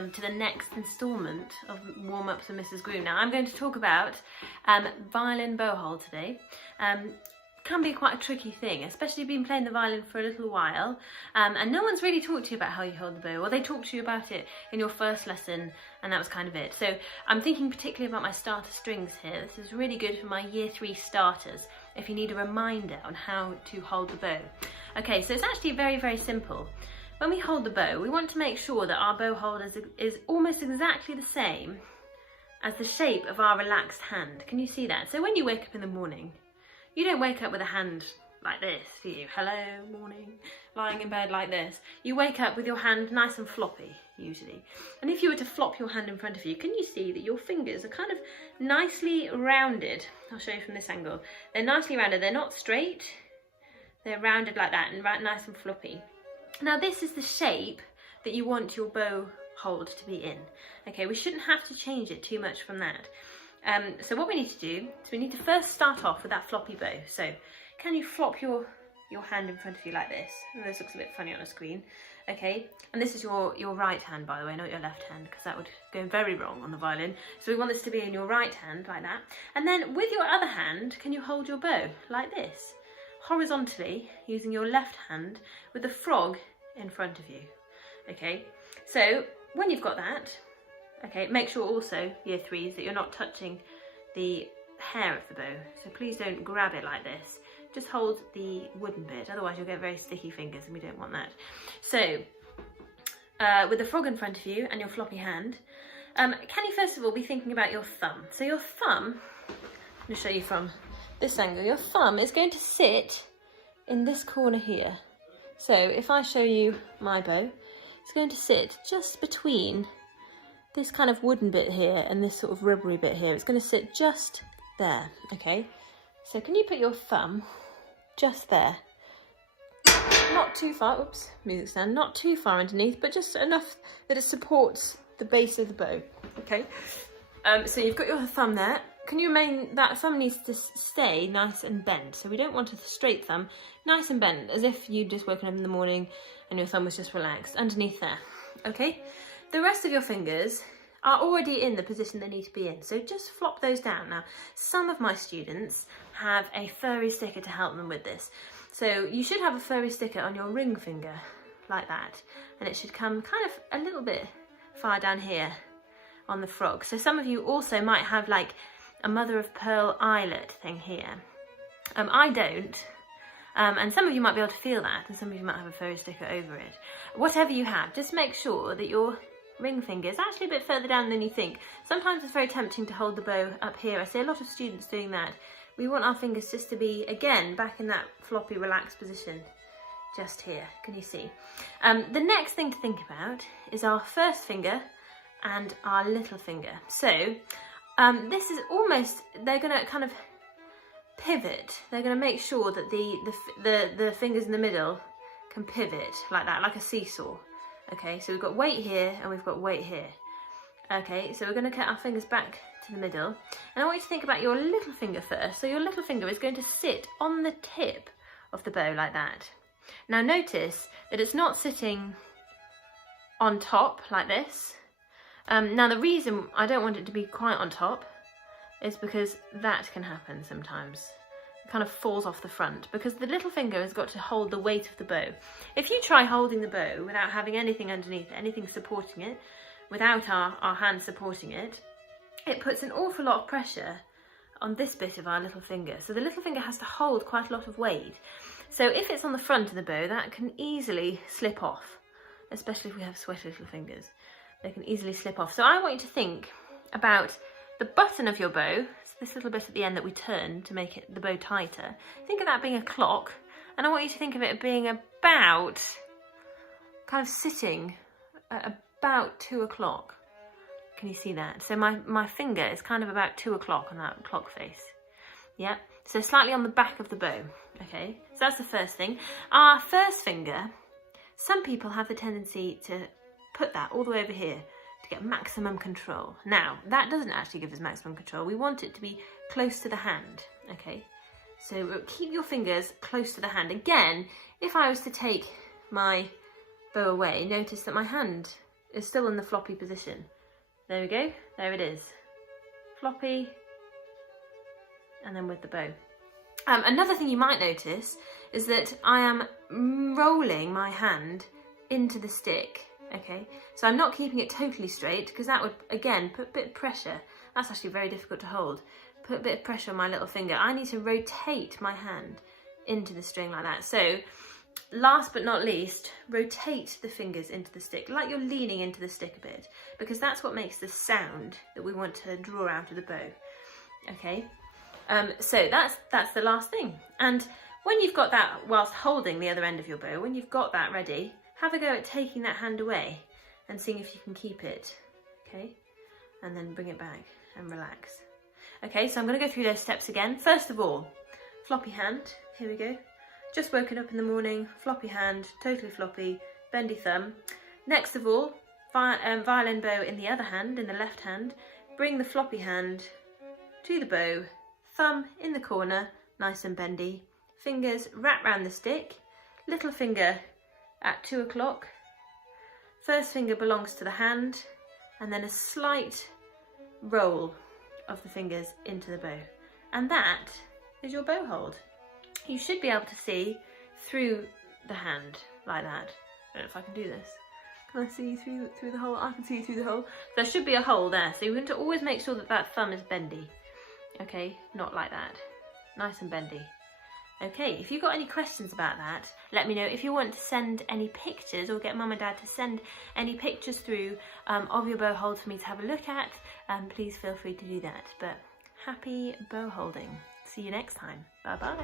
welcome to the next instalment of Warmups with Mrs. Groom. Now I'm going to talk about violin bowhold today. Can be quite a tricky thing, especially been playing the violin for a little while, and no one's really talked to you about how you hold the bow, or they talked to you about it in your first lesson and that was kind of it. So I'm thinking particularly about my starter strings here. This is really good for my year 3 starters if you need a reminder on how to hold the bow. Okay, so it's actually very, very simple. When we hold the bow, we want to make sure that our bow hold is almost exactly the same as the shape of our relaxed hand. Can you see that? So when you wake up in the morning, you don't wake up with a hand like this, do you? Hello, morning, lying in bed like this. You wake up with your hand nice and floppy, usually. And if you were to flop your hand in front of you, can you see that your fingers are kind of nicely rounded? I'll show you from this angle. They're nicely rounded, they're not straight, they're rounded like that and nice and floppy. Now this is the shape that you want your bow hold to be in. Okay, we shouldn't have to change it too much from that. So what we need to do is we need to first start off with that floppy bow. So can you flop your hand in front of you like this? And this looks a bit funny on a screen. Okay, and this is your right hand, by the way, not your left hand, because that would go very wrong on the violin. So we want this to be in your right hand like that. And then with your other hand, can you hold your bow like this? Horizontally, using your left hand with the frog in front of you. Okay, so when you've got that, okay, make sure also, year 3s, that you're not touching the hair of the bow. So please don't grab it like this. Just hold the wooden bit, otherwise you'll get very sticky fingers and we don't want that. So, with the frog in front of you and your floppy hand, can you first of all be thinking about your thumb? So your thumb, I'm going to show you from this angle, your thumb is going to sit in this corner here. So if I show you my bow, it's going to sit just between this kind of wooden bit here and this sort of rubbery bit here. It's going to sit just there, okay? So can you put your thumb just there? Not too far, oops, music stand, not too far underneath, but just enough that it supports the base of the bow, okay? So you've got your thumb there. Can you remain, that thumb needs to stay nice and bent. So we don't want a straight thumb, nice and bent, as if you'd just woken up in the morning and your thumb was just relaxed underneath there, okay? The rest of your fingers are already in the position they need to be in, so just flop those down. Now, some of my students have a furry sticker to help them with this. So you should have a furry sticker on your ring finger, like that, and it should come kind of a little bit far down here on the frog. So some of you also might have like a mother of pearl eyelet thing here. I don't, and some of you might be able to feel that, and some of you might have a furry sticker over it. Whatever you have, just make sure that your ring finger is actually a bit further down than you think. Sometimes it's very tempting to hold the bow up here. I see a lot of students doing that. We want our fingers just to be, again, back in that floppy, relaxed position, just here. Can you see? The next thing to think about is our first finger and our little finger. So this is almost, they're going to kind of pivot. They're going to make sure that the fingers in the middle can pivot like that, like a seesaw. Okay, so we've got weight here and we've got weight here. Okay, so we're going to cut our fingers back to the middle. And I want you to think about your little finger first. So your little finger is going to sit on the tip of the bow like that. Now notice that it's not sitting on top like this. Now the reason I don't want it to be quite on top is because that can happen sometimes. It kind of falls off the front because the little finger has got to hold the weight of the bow. If you try holding the bow without having anything underneath it, anything supporting it, without our hand supporting it, it puts an awful lot of pressure on this bit of our little finger. So the little finger has to hold quite a lot of weight. So if it's on the front of the bow, that can easily slip off, especially if we have sweaty little fingers. They can easily slip off. So I want you to think about the button of your bow, so this little bit at the end that we turn to make the bow tighter. Think of that being a clock, and I want you to think of it being about, kind of sitting at about 2 o'clock. Can you see that? So my finger is kind of about 2 o'clock on that clock face. Yeah, so slightly on the back of the bow. Okay, so that's the first thing. Our first finger, some people have the tendency to put that all the way over here to get maximum control. Now, that doesn't actually give us maximum control. We want it to be close to the hand, okay? So keep your fingers close to the hand. Again, if I was to take my bow away, notice that my hand is still in the floppy position. There we go, there it is. Floppy, and then with the bow. Another thing you might notice is that I am rolling my hand into the stick, okay? So I'm not keeping it totally straight because that would, again, put a bit of pressure. That's actually very difficult to hold. Put a bit of pressure on my little finger. I need to rotate my hand into the string like that. So last but not least, rotate the fingers into the stick, like you're leaning into the stick a bit, because that's what makes the sound that we want to draw out of the bow, okay? So that's the last thing. And when you've got that, whilst holding the other end of your bow, when you've got that ready, have a go at taking that hand away and seeing if you can keep it, okay? And then bring it back and relax. Okay, so I'm going to go through those steps again. First of all, floppy hand, here we go. Just woken up in the morning, floppy hand, totally floppy, bendy thumb. Next of all, violin bow in the other hand, in the left hand. Bring the floppy hand to the bow, thumb in the corner, nice and bendy. Fingers wrap round the stick, little finger at 2 o'clock. First finger belongs to the hand, and then a slight roll of the fingers into the bow. And that is your bow hold. You should be able to see through the hand like that. I don't know if I can do this. Can I see through the hole? I can see through the hole. There should be a hole there, so you want to always make sure that that thumb is bendy. Okay, not like that. Nice and bendy. Okay, if you've got any questions about that, let me know. If you want to send any pictures or get Mum and Dad to send any pictures through of your bow hold for me to have a look at, please feel free to do that. But happy bow holding. See you next time. Bye bye.